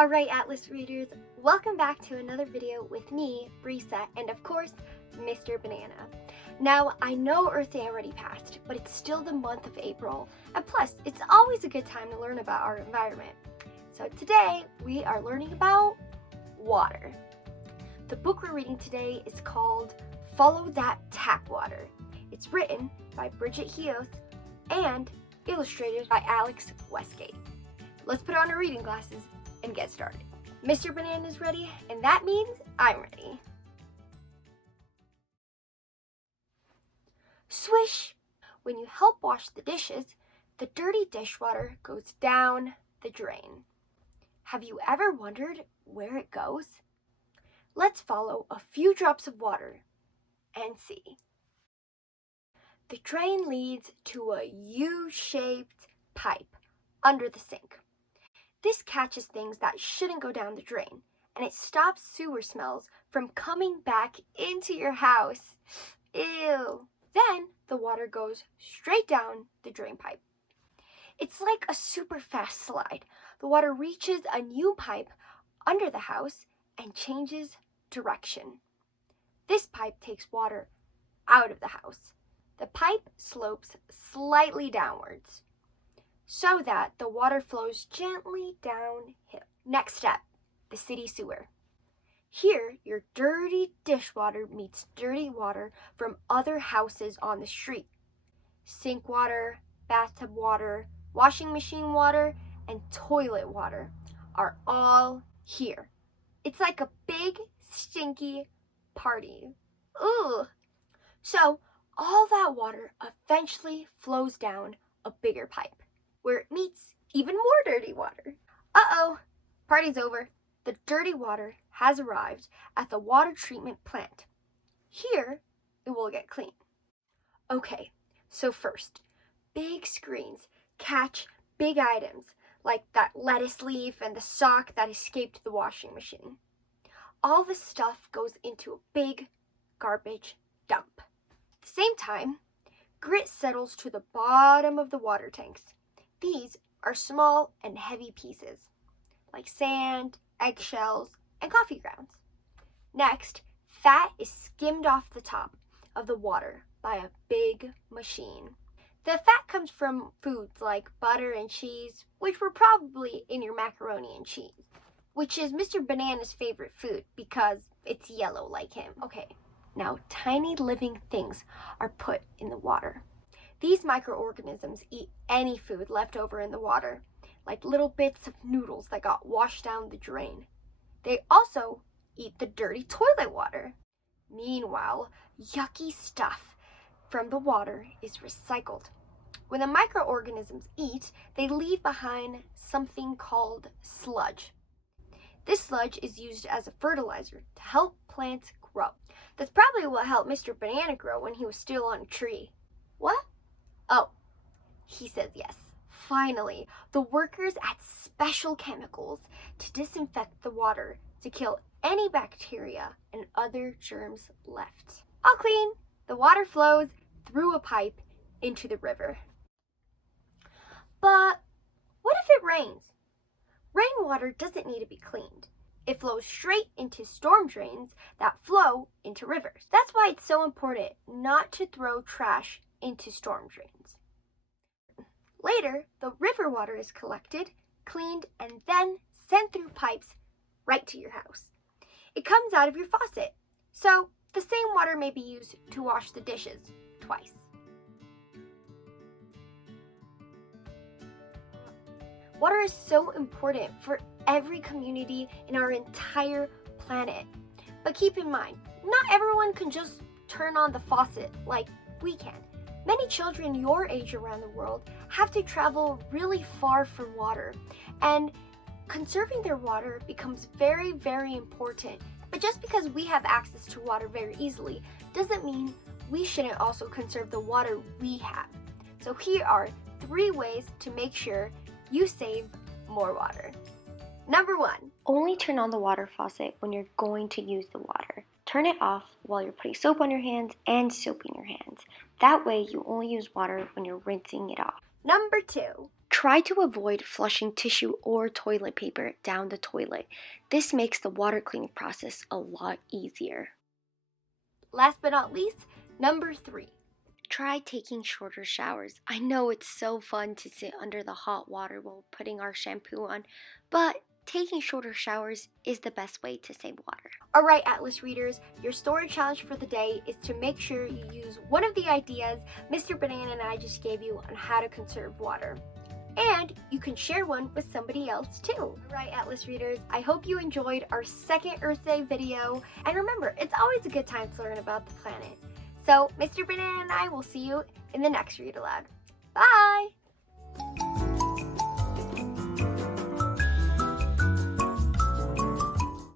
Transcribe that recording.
Alright, Atlas readers, welcome back to another video with me, Bridget, and of course, Mr. Banana. Now, I know Earth Day already passed, but it's still the month of April, and plus, it's always a good time to learn about our environment. So today, we are learning about water. The book we're reading today is called Follow That Tap Water. It's written by Bridget Heos and illustrated by Alex Westgate. Let's put on our reading glasses and get started. Mr. Banana is ready, and that means I'm ready. Swish! When you help wash the dishes, the dirty dishwater goes down the drain. Have you ever wondered where it goes? Let's follow a few drops of water and see. The drain leads to a U-shaped pipe under the sink. This catches things that shouldn't go down the drain, and it stops sewer smells from coming back into your house. Ew. Then the water goes straight down the drain pipe. It's like a super fast slide. The water reaches a new pipe under the house and changes direction. This pipe takes water out of the house. The pipe slopes slightly downwards, so that the water flows gently downhill. Next step, the city sewer. Here, your dirty dishwater meets dirty water from other houses on the street. Sink water, bathtub water, washing machine water, and toilet water are all here. It's like a big, stinky party. Ooh! So, all that water eventually flows down a bigger pipe, where it meets even more dirty water. Uh-oh, party's over. The dirty water has arrived at the water treatment plant. Here, it will get clean. Okay, so first, big screens catch big items like that lettuce leaf and the sock that escaped the washing machine. All the stuff goes into a big garbage dump. At the same time, grit settles to the bottom of the water tanks. These are small and heavy pieces, like sand, eggshells, and coffee grounds. Next, fat is skimmed off the top of the water by a big machine. The fat comes from foods like butter and cheese, which were probably in your macaroni and cheese, which is Mr. Banana's favorite food because it's yellow like him. Okay, now tiny living things are put in the water. These microorganisms eat any food left over in the water, like little bits of noodles that got washed down the drain. They also eat the dirty toilet water. Meanwhile, yucky stuff from the water is recycled. When the microorganisms eat, they leave behind something called sludge. This sludge is used as a fertilizer to help plants grow. That's probably what helped Mr. Banana grow when he was still on a tree. What? Oh, he says yes. Finally, the workers add special chemicals to disinfect the water to kill any bacteria and other germs left. All clean, the water flows through a pipe into the river. But what if it rains? Rainwater doesn't need to be cleaned. It flows straight into storm drains that flow into rivers. That's why it's so important not to throw trash into storm drains. Later, the river water is collected, cleaned, and then sent through pipes right to your house. It comes out of your faucet, so the same water may be used to wash the dishes twice. Water is so important for every community in our entire planet. But keep in mind, not everyone can just turn on the faucet like we can. Many children your age around the world have to travel really far for water, and conserving their water becomes very, very important. But just because we have access to water very easily doesn't mean we shouldn't also conserve the water we have. So here are 3 ways to make sure you save more water. Number 1, only turn on the water faucet when you're going to use the water. Turn it off while you're putting soap on your hands and soaping your hands. That way you only use water when you're rinsing it off. Number 2, Try to avoid flushing tissue or toilet paper down the toilet. This makes the water cleaning process a lot easier. Last but not least, number 3. Try taking shorter showers. I know it's so fun to sit under the hot water while putting our shampoo on, but taking shorter showers is the best way to save water. Alright, Atlas readers, your story challenge for the day is to make sure you use one of the ideas Mr. Banana and I just gave you on how to conserve water. And you can share one with somebody else too. Alright, Atlas readers, I hope you enjoyed our second Earth Day video. And remember, it's always a good time to learn about the planet. So, Mr. Banana and I will see you in the next Read Aloud. Bye!